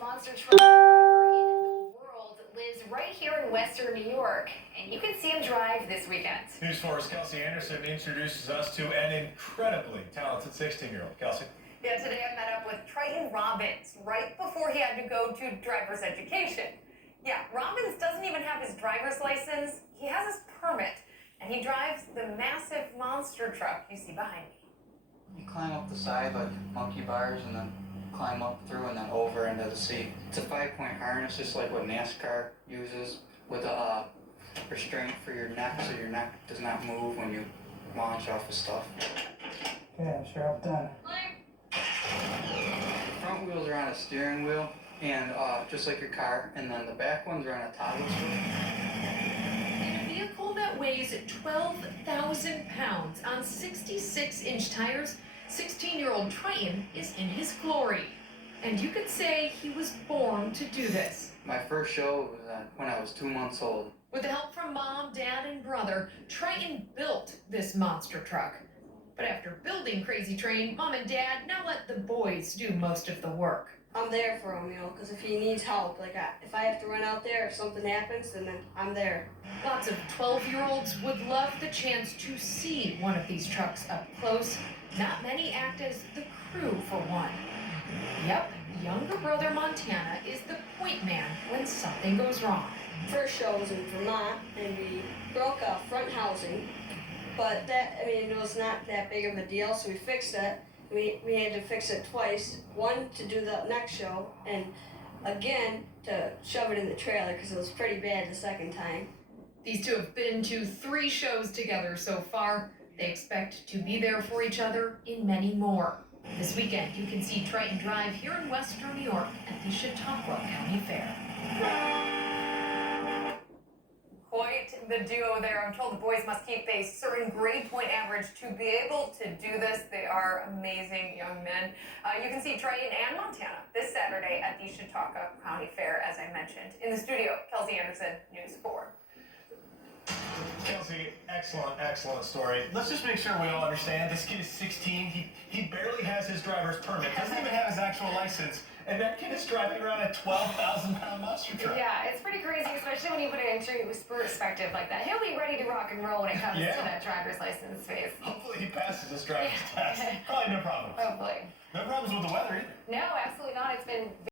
monster truck driver in the world lives right here in Western New York, and you can see him drive this weekend. News 4's Kelsey Anderson introduces us to an incredibly talented 16-year-old. Kelsey. Yeah, today I met up with Triton Robbins right before he had to go to driver's education. Yeah, Robbins doesn't even have his driver's license. He has his permit, and he drives the massive monster truck you see behind me. You climb up the side like monkey bars and then climb up through and then over into the seat. It's a 5-point harness, just like what NASCAR uses, with a restraint for your neck so your neck does not move when you launch off of stuff. Okay, I'm sure I've done it. The front wheels are on a steering wheel, and just like your car, and then the back ones are on a toggle switch. In a vehicle that weighs 12,000 pounds on 66-inch tires, 16-year-old Triton is in his glory. And you could say he was born to do this. My first show was when I was 2 months old. With the help from mom, dad, and brother, Triton built this monster truck. But after building Krazy Train, mom and dad now let the boys do most of the work. I'm there for him, because if he needs help, if I have to run out there, if something happens, then I'm there. Lots of 12-year-olds would love the chance to see one of these trucks up close. Not many act as the crew for one. Yep, younger brother Montana is the point man when something goes wrong. First show was in Vermont, and we broke a front housing, but it was not that big of a deal, so we fixed it. We had to fix it twice, one to do the next show, and again to shove it in the trailer because it was pretty bad the second time. These two have been to 3 shows together so far. They expect to be there for each other in many more. This weekend, you can see Triton drive here in Western New York at the Chautauqua County Fair. Quite the duo there. I'm told the boys must keep a certain grade point average to be able to do this. They are amazing young men. You can see Triton and Montana this Saturday at the Chautauqua County Fair, as I mentioned. In the studio, Kelsey Anderson, News 4. Kelsey, excellent story. Let's just make sure we all understand. This kid is 16. He barely has his driver's permit, doesn't even have his actual license, and that kid is driving around a 12,000-pound monster truck. Yeah, it's pretty crazy, especially when you put it into perspective like that. He'll be ready to rock and roll when it comes to that driver's license phase. Hopefully he passes his driver's test. Probably no problems. Hopefully. No problems with the weather either. No, absolutely not. It's been